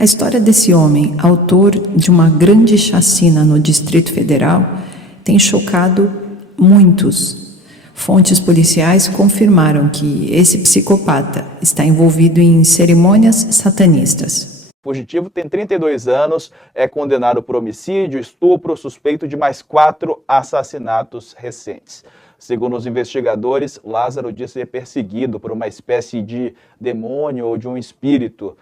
A história desse homem, autor de uma grande chacina no Distrito Federal, tem chocado muitos. Fontes policiais confirmaram que esse psicopata está envolvido em cerimônias satanistas. O fugitivo tem 32 anos, é condenado por homicídio, estupro, suspeito de mais 4 assassinatos recentes. Segundo os investigadores, Lázaro diz ser perseguido por uma espécie de demônio ou de um espírito.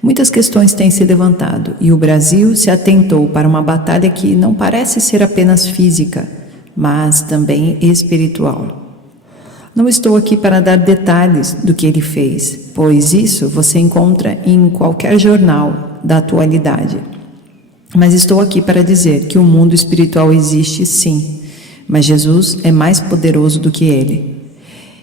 Muitas questões têm se levantado e o Brasil se atentou para uma batalha que não parece ser apenas física, mas também espiritual. Não estou aqui para dar detalhes do que ele fez, pois isso você encontra em qualquer jornal da atualidade. Mas estou aqui para dizer que o mundo espiritual existe sim, mas Jesus é mais poderoso do que ele.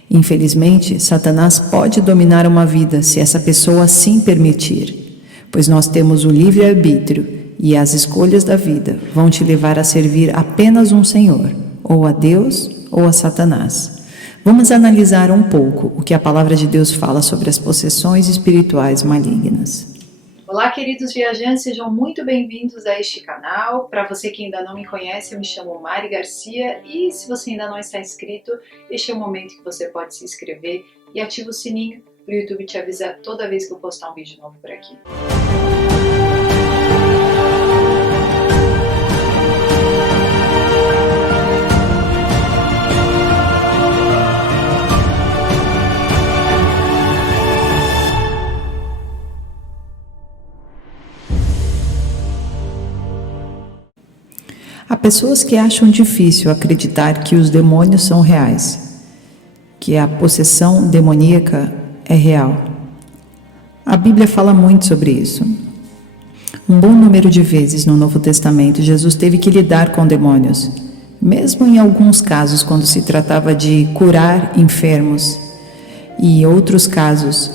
Infelizmente, Satanás pode dominar uma vida se essa pessoa assim permitir, pois nós temos o livre-arbítrio e as escolhas da vida vão te levar a servir apenas um Senhor, ou a Deus ou a Satanás. Vamos analisar um pouco o que a palavra de Deus fala sobre as possessões espirituais malignas. Olá, queridos viajantes, sejam muito bem-vindos a este canal. Para você que ainda não me conhece, eu me chamo Mari Garcia e se você ainda não está inscrito, este é o momento que você pode se inscrever e ativa o sininho para o YouTube te avisar toda vez que eu postar um vídeo novo por aqui. Há pessoas que acham difícil acreditar que os demônios são reais, que a possessão demoníaca é real. A Bíblia fala muito sobre isso. Um bom número de vezes no Novo Testamento, Jesus teve que lidar com demônios, mesmo em alguns casos quando se tratava de curar enfermos, e outros casos,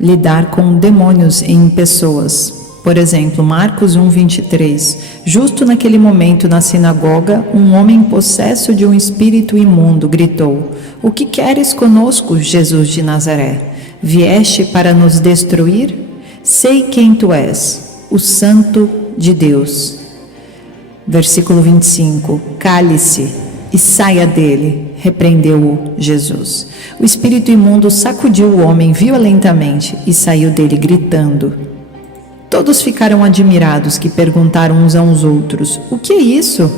lidar com demônios em pessoas. Por exemplo, Marcos 1:23, justo naquele momento na sinagoga, um homem possesso de um espírito imundo gritou: "O que queres conosco, Jesus de Nazaré? Vieste para nos destruir? Sei quem tu és, o Santo de Deus." Versículo 25, "Cale-se e saia dele", repreendeu-o Jesus. O espírito imundo sacudiu o homem violentamente e saiu dele gritando. Todos ficaram admirados, que perguntaram uns aos outros: "O que é isso?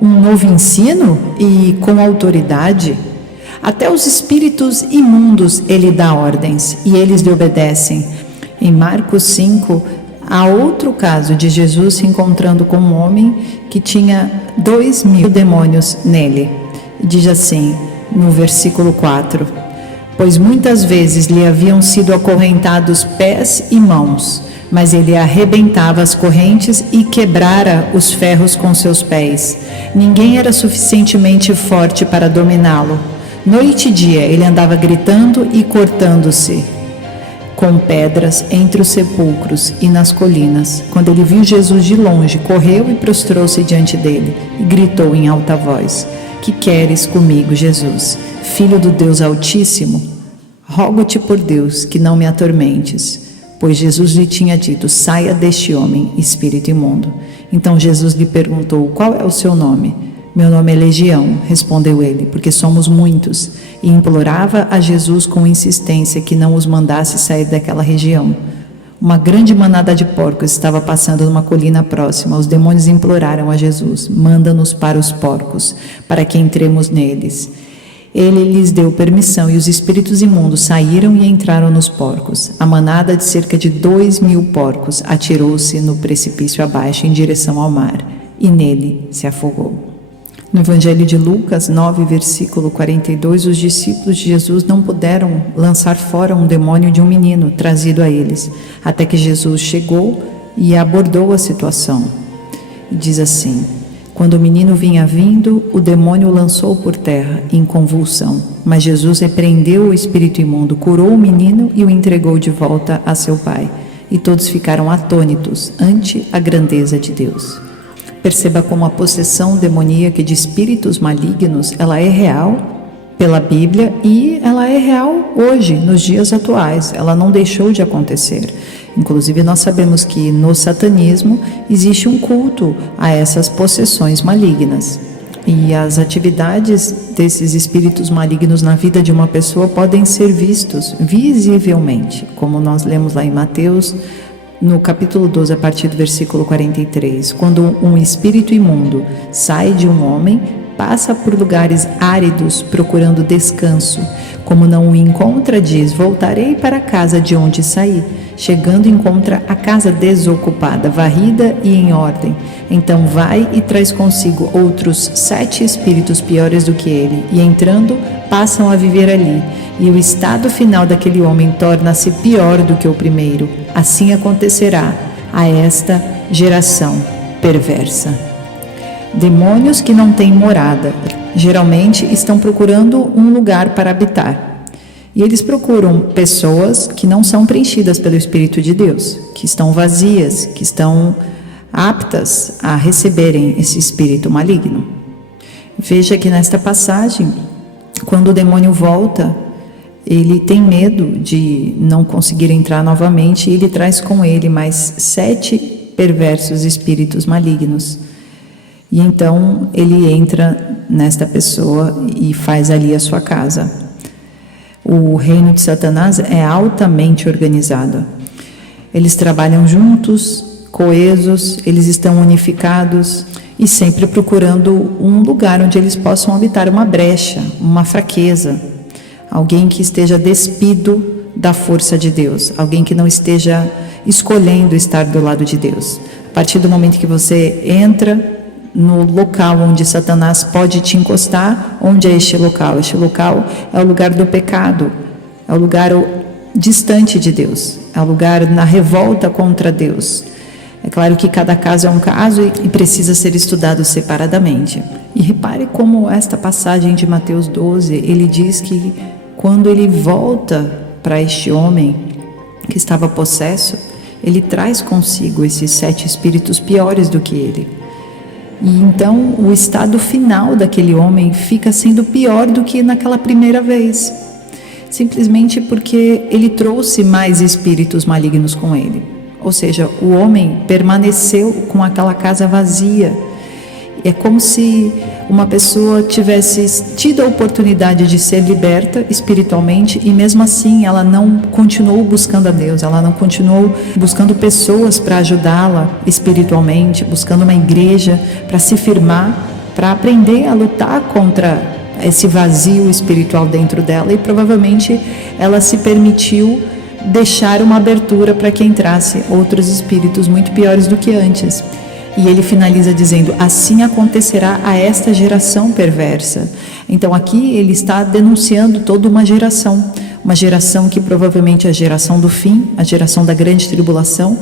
Um novo ensino e com autoridade? Até os espíritos imundos ele dá ordens e eles lhe obedecem." Em Marcos 5, há outro caso de Jesus se encontrando com um homem que tinha 2.000 demônios nele. Diz assim, no versículo 4, "Pois muitas vezes lhe haviam sido acorrentados pés e mãos, mas ele arrebentava as correntes e quebrara os ferros com seus pés. Ninguém era suficientemente forte para dominá-lo. Noite e dia ele andava gritando e cortando-se com pedras entre os sepulcros e nas colinas. Quando ele viu Jesus de longe, correu e prostrou-se diante dele e gritou em alta voz: "Que queres comigo, Jesus, Filho do Deus Altíssimo? Rogo-te por Deus que não me atormentes." Pois Jesus lhe tinha dito: "Saia deste homem, espírito imundo." Então Jesus lhe perguntou: "Qual é o seu nome?" "Meu nome é Legião", respondeu ele, "porque somos muitos." E implorava a Jesus com insistência que não os mandasse sair daquela região. Uma grande manada de porcos estava passando numa colina próxima. Os demônios imploraram a Jesus: "Manda-nos para os porcos, para que entremos neles." Ele lhes deu permissão e os espíritos imundos saíram e entraram nos porcos. A manada de cerca de 2.000 porcos atirou-se no precipício abaixo em direção ao mar e nele se afogou. No Evangelho de Lucas 9, versículo 42, os discípulos de Jesus não puderam lançar fora um demônio de um menino trazido a eles, até que Jesus chegou e abordou a situação. E diz assim: "Quando o menino vinha vindo, o demônio o lançou por terra em convulsão, mas Jesus repreendeu o espírito imundo, curou o menino e o entregou de volta a seu pai. E todos ficaram atônitos ante a grandeza de Deus." Perceba como a possessão demoníaca de espíritos malignos, ela é real pela Bíblia e ela é real hoje, nos dias atuais. Ela não deixou de acontecer. Inclusive, nós sabemos que no satanismo existe um culto a essas possessões malignas. E as atividades desses espíritos malignos na vida de uma pessoa podem ser vistos visivelmente, como nós lemos lá em Mateus, no capítulo 12, a partir do versículo 43. Quando um espírito imundo sai de um homem, passa por lugares áridos procurando descanso. Como não o encontra, diz: voltarei para a casa de onde saí. Chegando, encontra a casa desocupada, varrida e em ordem. Então vai e traz consigo outros 7 espíritos piores do que ele, e entrando, passam a viver ali. E o estado final daquele homem torna-se pior do que o primeiro. Assim acontecerá a esta geração perversa. Demônios que não têm morada, geralmente estão procurando um lugar para habitar. E eles procuram pessoas que não são preenchidas pelo Espírito de Deus, que estão vazias, que estão aptas a receberem esse espírito maligno. Veja que nesta passagem, quando o demônio volta, ele tem medo de não conseguir entrar novamente e ele traz com ele mais 7 perversos espíritos malignos. E então ele entra nesta pessoa e faz ali a sua casa. O reino de Satanás é altamente organizado. Eles trabalham juntos, coesos, eles estão unificados e sempre procurando um lugar onde eles possam habitar, uma brecha, uma fraqueza, alguém que esteja despido da força de Deus, alguém que não esteja escolhendo estar do lado de Deus. A partir do momento que você entra no local onde Satanás pode te encostar, onde é este local? Este local é o lugar do pecado, é o lugar distante de Deus, é o lugar na revolta contra Deus. É claro que cada caso é um caso e precisa ser estudado separadamente. E repare como esta passagem de Mateus 12, ele diz que quando ele volta para este homem que estava possesso, ele traz consigo esses 7 espíritos piores do que ele. E então o estado final daquele homem fica sendo pior do que naquela primeira vez, simplesmente porque ele trouxe mais espíritos malignos com ele. Ou seja, o homem permaneceu com aquela casa vazia. É como se uma pessoa tivesse tido a oportunidade de ser liberta espiritualmente e mesmo assim ela não continuou buscando a Deus, ela não continuou buscando pessoas para ajudá-la espiritualmente, buscando uma igreja para se firmar, para aprender a lutar contra esse vazio espiritual dentro dela, e provavelmente ela se permitiu deixar uma abertura para que entrasse outros espíritos muito piores do que antes. E ele finaliza dizendo: assim acontecerá a esta geração perversa. Então aqui ele está denunciando toda uma geração que provavelmente é a geração do fim, a geração da grande tribulação.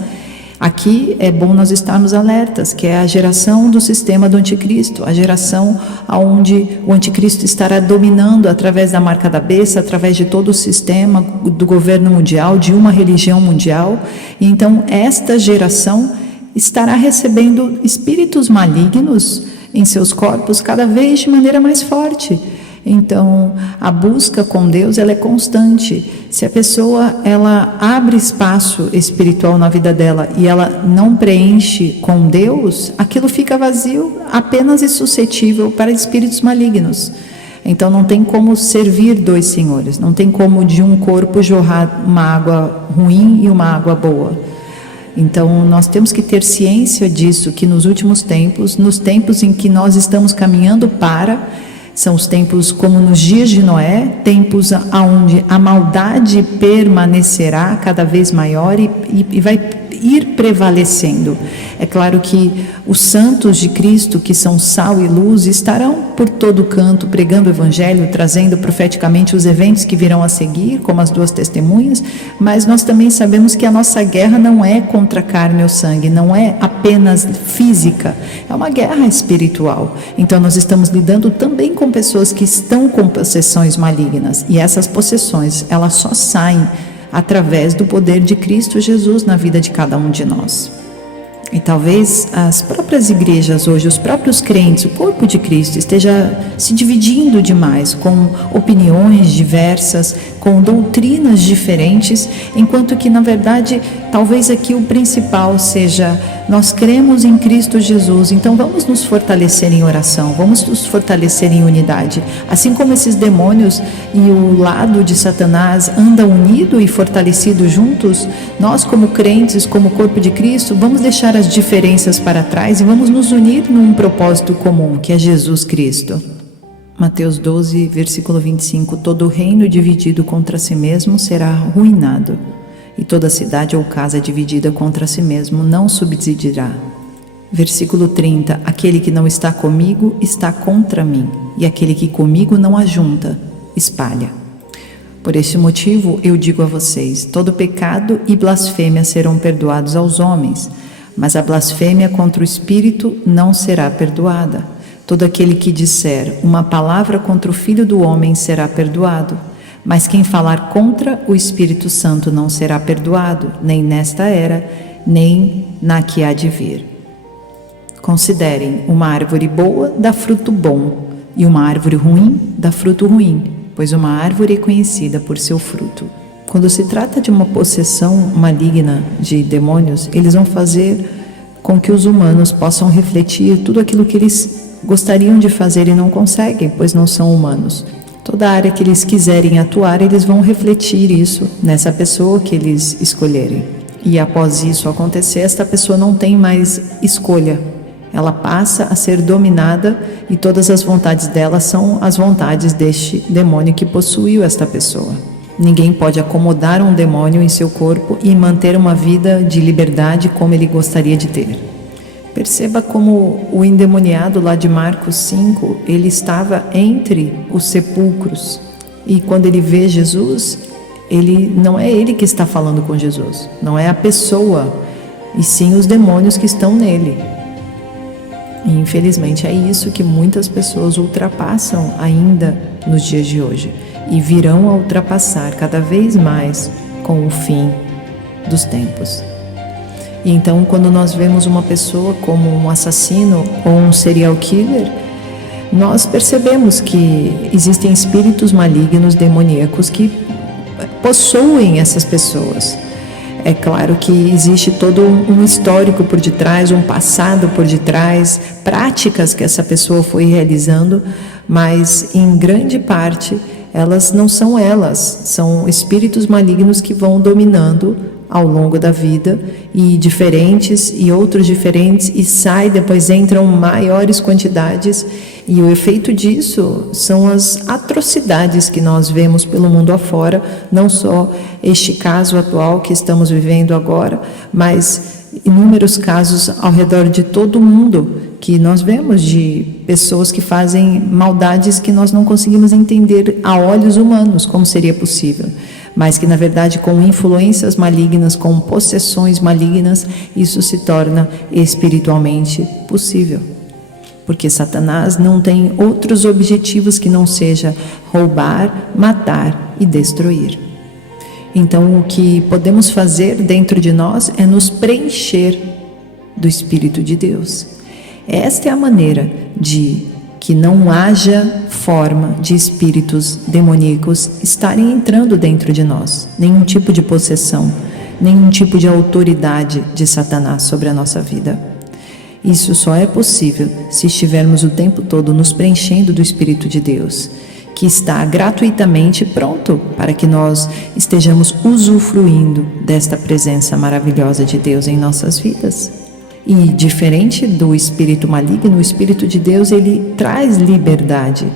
Aqui é bom nós estarmos alertas, que é a geração do sistema do anticristo, a geração onde o anticristo estará dominando através da marca da besta, através de todo o sistema do governo mundial, de uma religião mundial. E então esta geração estará recebendo espíritos malignos em seus corpos cada vez de maneira mais forte. Então, a busca com Deus, ela é constante. Se a pessoa, ela abre espaço espiritual na vida dela e ela não preenche com Deus, aquilo fica vazio, apenas e suscetível para espíritos malignos. Então, não tem como servir 2 senhores, não tem como de um corpo jorrar uma água ruim e uma água boa. Então, nós temos que ter ciência disso, que nos últimos tempos, nos tempos em que nós estamos caminhando são os tempos como nos dias de Noé, tempos onde a maldade permanecerá cada vez maior e vai ir prevalecendo. É claro que os santos de Cristo, que são sal e luz, estarão por todo canto pregando o evangelho, trazendo profeticamente os eventos que virão a seguir, como as 2 testemunhas, mas nós também sabemos que a nossa guerra não é contra a carne ou sangue, não é apenas física, é uma guerra espiritual. Então nós estamos lidando também com pessoas que estão com possessões malignas, e essas possessões, elas só saem através do poder de Cristo Jesus na vida de cada um de nós. E talvez as próprias igrejas hoje, os próprios crentes, o corpo de Cristo esteja se dividindo demais, com opiniões diversas, com doutrinas diferentes, enquanto que, na verdade, talvez aqui o principal seja: nós cremos em Cristo Jesus, então vamos nos fortalecer em oração, vamos nos fortalecer em unidade. Assim como esses demônios e o lado de Satanás andam unido e fortalecido juntos, nós como crentes, como corpo de Cristo, vamos deixar as diferenças para trás e vamos nos unir num propósito comum, que é Jesus Cristo. Mateus 12, versículo 25: todo reino dividido contra si mesmo será arruinado, e toda cidade ou casa dividida contra si mesmo não subsistirá. Versículo 30: aquele que não está comigo está contra mim, e aquele que comigo não ajunta, espalha. Por este motivo eu digo a vocês: todo pecado e blasfêmia serão perdoados aos homens, mas a blasfêmia contra o Espírito não será perdoada. Todo aquele que disser uma palavra contra o Filho do Homem será perdoado, mas quem falar contra o Espírito Santo não será perdoado, nem nesta era, nem na que há de vir. Considerem: uma árvore boa dá fruto bom, e uma árvore ruim dá fruto ruim, pois uma árvore é conhecida por seu fruto. Quando se trata de uma possessão maligna de demônios, eles vão fazer com que os humanos possam refletir tudo aquilo que eles gostariam de fazer e não conseguem, pois não são humanos. Toda área que eles quiserem atuar, eles vão refletir isso nessa pessoa que eles escolherem. E após isso acontecer, esta pessoa não tem mais escolha. Ela passa a ser dominada e todas as vontades dela são as vontades deste demônio que possuiu esta pessoa. Ninguém pode acomodar um demônio em seu corpo e manter uma vida de liberdade como ele gostaria de ter. Perceba como o endemoniado lá de Marcos 5, ele estava entre os sepulcros. E quando ele vê Jesus, não é ele que está falando com Jesus, não é a pessoa, e sim os demônios que estão nele. E infelizmente é isso que muitas pessoas ultrapassam ainda nos dias de hoje, e virão a ultrapassar cada vez mais com o fim dos tempos. E então, quando nós vemos uma pessoa como um assassino ou um serial killer, nós percebemos que existem espíritos malignos, demoníacos, que possuem essas pessoas. É claro que existe todo um histórico por detrás, um passado por detrás, práticas que essa pessoa foi realizando, mas em grande parte elas não são elas, são espíritos malignos que vão dominando ao longo da vida, e diferentes e outros diferentes, e sai, depois entram maiores quantidades, e o efeito disso são as atrocidades que nós vemos pelo mundo afora, não só este caso atual que estamos vivendo agora, mas inúmeros casos ao redor de todo o mundo que nós vemos de pessoas que fazem maldades que nós não conseguimos entender a olhos humanos como seria possível, mas que na verdade com influências malignas, com possessões malignas, isso se torna espiritualmente possível. Porque Satanás não tem outros objetivos que não seja roubar, matar e destruir. Então o que podemos fazer dentro de nós é nos preencher do Espírito de Deus. Esta é a maneira de que não haja forma de espíritos demoníacos estarem entrando dentro de nós, nenhum tipo de possessão, nenhum tipo de autoridade de Satanás sobre a nossa vida. Isso só é possível se estivermos o tempo todo nos preenchendo do Espírito de Deus, que está gratuitamente pronto para que nós estejamos usufruindo desta presença maravilhosa de Deus em nossas vidas. E diferente do espírito maligno, o Espírito de Deus, ele traz liberdade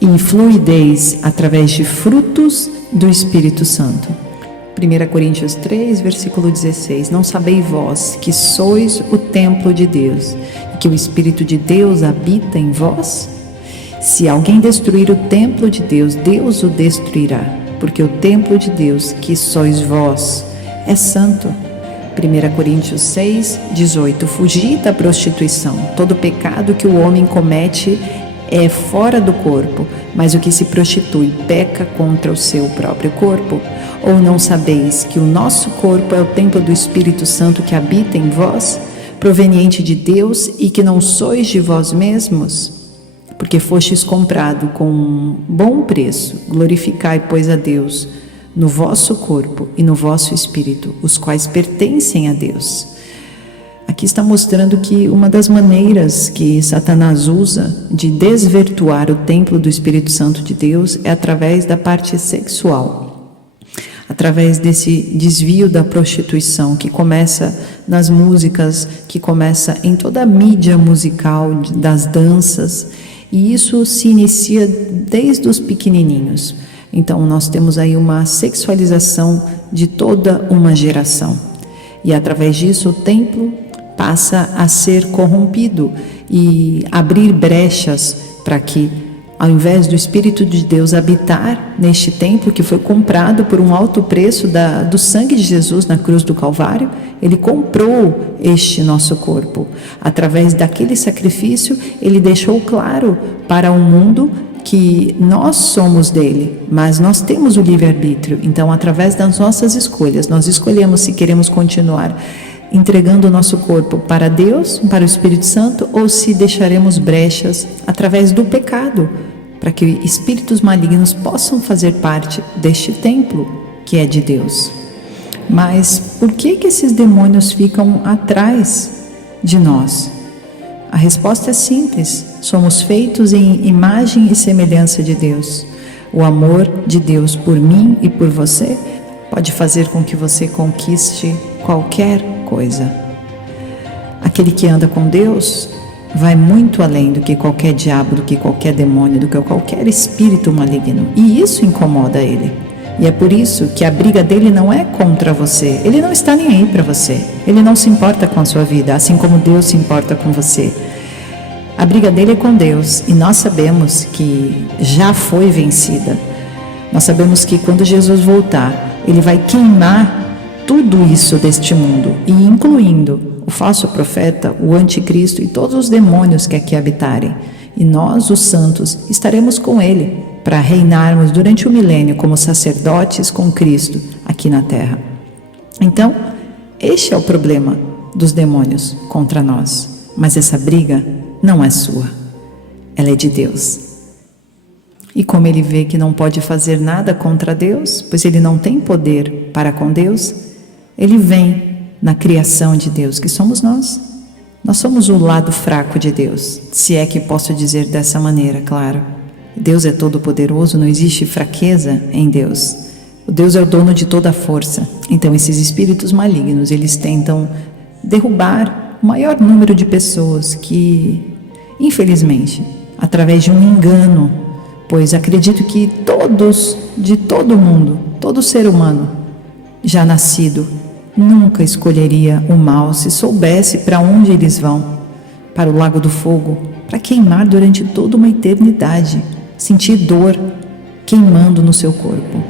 e fluidez através de frutos do Espírito Santo. 1 Coríntios 3, versículo 16: não sabeis vós que sois o templo de Deus e que o Espírito de Deus habita em vós? Se alguém destruir o templo de Deus, Deus o destruirá, porque o templo de Deus, que sois vós, é santo. 1 Coríntios 6, 18: fugi da prostituição. Todo pecado que o homem comete é fora do corpo, mas o que se prostitui peca contra o seu próprio corpo. Ou não sabeis que o nosso corpo é o templo do Espírito Santo que habita em vós, proveniente de Deus e que não sois de vós mesmos? Porque fostes comprado com um bom preço. Glorificai, pois, a Deus no vosso corpo e no vosso espírito, os quais pertencem a Deus. Aqui está mostrando que uma das maneiras que Satanás usa de desvirtuar o templo do Espírito Santo de Deus é através da parte sexual, através desse desvio da prostituição que começa nas músicas, que começa em toda a mídia musical das danças, e isso se inicia desde os pequenininhos. Então nós temos aí uma sexualização de toda uma geração, e através disso o templo passa a ser corrompido e abrir brechas para que, ao invés do Espírito de Deus habitar neste templo que foi comprado por um alto preço do sangue de Jesus na cruz do Calvário, Ele comprou este nosso corpo. Através daquele sacrifício, Ele deixou claro para o mundo que nós somos dele, mas nós temos o livre-arbítrio. Então, através das nossas escolhas, nós escolhemos se queremos continuar entregando o nosso corpo para Deus, para o Espírito Santo, ou se deixaremos brechas através do pecado, para que espíritos malignos possam fazer parte deste templo que é de Deus. Mas por que esses demônios ficam atrás de nós? A resposta é simples: somos feitos em imagem e semelhança de Deus. O amor de Deus por mim e por você pode fazer com que você conquiste qualquer coisa. Aquele que anda com Deus vai muito além do que qualquer diabo, do que qualquer demônio, do que qualquer espírito maligno. E isso incomoda ele. E é por isso que a briga dele não é contra você. Ele não está nem aí para você. Ele não se importa com a sua vida, assim como Deus se importa com você. A briga dele é com Deus, e nós sabemos que já foi vencida. Nós sabemos que quando Jesus voltar, Ele vai queimar tudo isso deste mundo, e incluindo o falso profeta, o anticristo e todos os demônios que aqui habitarem. E nós, os santos, estaremos com Ele para reinarmos durante o milênio como sacerdotes com Cristo aqui na terra. Então, este é o problema dos demônios contra nós. Mas essa briga não é sua, ela é de Deus. E como ele vê que não pode fazer nada contra Deus, pois ele não tem poder para com Deus, ele vem na criação de Deus, que somos nós. Nós somos o lado fraco de Deus, se é que posso dizer dessa maneira, claro. Deus é todo poderoso, não existe fraqueza em Deus. O Deus é o dono de toda a força. Então esses espíritos malignos, eles tentam derrubar o maior número de pessoas que, infelizmente, através de um engano, pois acredito que todos, de todo mundo, todo ser humano já nascido, nunca escolheria o mal se soubesse para onde eles vão, para o lago do fogo, para queimar durante toda uma eternidade, sentir dor queimando no seu corpo.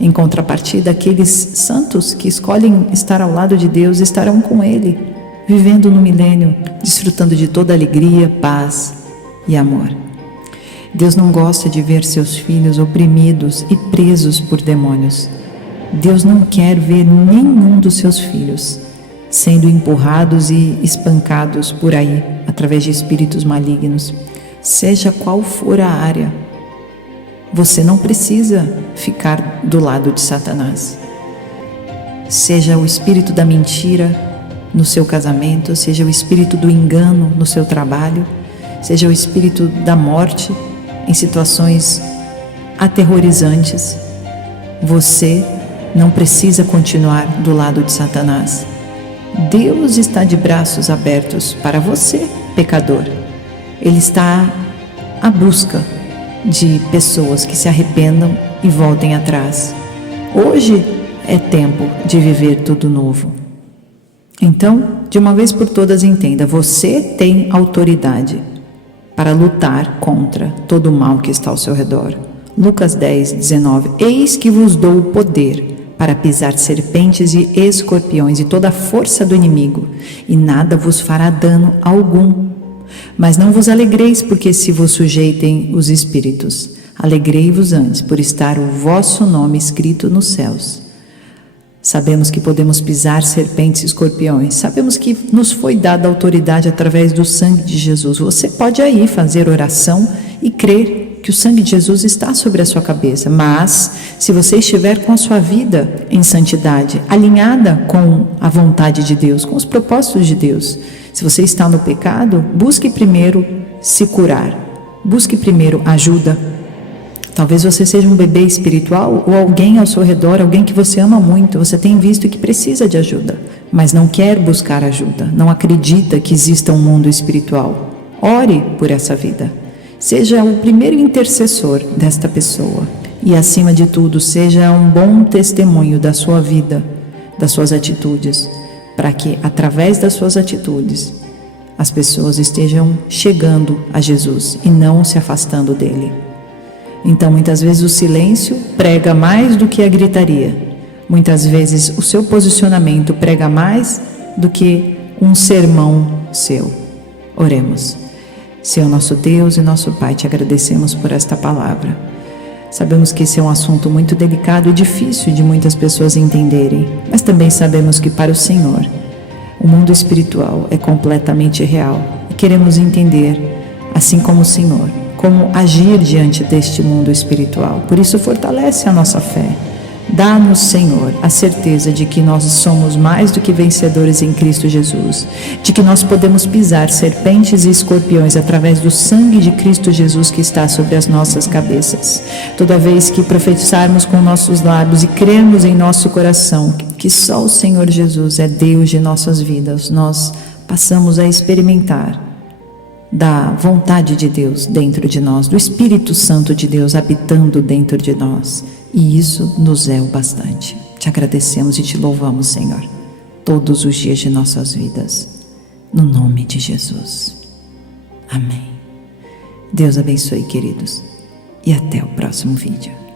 Em contrapartida, aqueles santos que escolhem estar ao lado de Deus estarão com Ele, vivendo no milênio, desfrutando de toda alegria, paz e amor. Deus não gosta de ver seus filhos oprimidos e presos por demônios. Deus não quer ver nenhum dos seus filhos sendo empurrados e espancados por aí, através de espíritos malignos. Seja qual for a área, você não precisa ficar do lado de Satanás. Seja o espírito da mentira no seu casamento, seja o espírito do engano no seu trabalho, seja o espírito da morte em situações aterrorizantes, você não precisa continuar do lado de Satanás. Deus está de braços abertos para você, pecador. Ele está à busca de pessoas que se arrependam e voltem atrás. Hoje é tempo de viver tudo novo. Então, de uma vez por todas, entenda: você tem autoridade para lutar contra todo o mal que está ao seu redor. Lucas 10, 19. Eis que vos dou o poder para pisar serpentes e escorpiões e toda a força do inimigo, e nada vos fará dano algum. Mas não vos alegreis porque se vos sujeitem os espíritos. Alegrei-vos antes por estar o vosso nome escrito nos céus. Sabemos que podemos pisar serpentes e escorpiões. Sabemos que nos foi dada autoridade através do sangue de Jesus. Você pode aí fazer oração e crer que o sangue de Jesus está sobre a sua cabeça. Mas, se você estiver com a sua vida em santidade, alinhada com a vontade de Deus, com os propósitos de Deus, se você está no pecado, busque primeiro se curar. Busque primeiro ajuda. Talvez você seja um bebê espiritual ou alguém ao seu redor, alguém que você ama muito, você tem visto que precisa de ajuda, mas não quer buscar ajuda, não acredita que exista um mundo espiritual. Ore por essa vida. Seja o primeiro intercessor desta pessoa e, acima de tudo, seja um bom testemunho da sua vida, das suas atitudes, para que, através das suas atitudes, as pessoas estejam chegando a Jesus e não se afastando dele. Então, muitas vezes o silêncio prega mais do que a gritaria. Muitas vezes o seu posicionamento prega mais do que um sermão seu. Oremos. Senhor nosso Deus e nosso Pai, te agradecemos por esta palavra. Sabemos que esse é um assunto muito delicado e difícil de muitas pessoas entenderem, mas também sabemos que para o Senhor, o mundo espiritual é completamente real e queremos entender, assim como o Senhor, como agir diante deste mundo espiritual. Por isso, fortalece a nossa fé. Dá-nos, Senhor, a certeza de que nós somos mais do que vencedores em Cristo Jesus, de que nós podemos pisar serpentes e escorpiões através do sangue de Cristo Jesus que está sobre as nossas cabeças. Toda vez que profetizarmos com nossos lábios e crermos em nosso coração que só o Senhor Jesus é Deus de nossas vidas, nós passamos a experimentar da vontade de Deus dentro de nós, do Espírito Santo de Deus habitando dentro de nós. E isso nos é o bastante. Te agradecemos e te louvamos, Senhor, todos os dias de nossas vidas. No nome de Jesus. Amém. Deus abençoe, queridos. E até o próximo vídeo.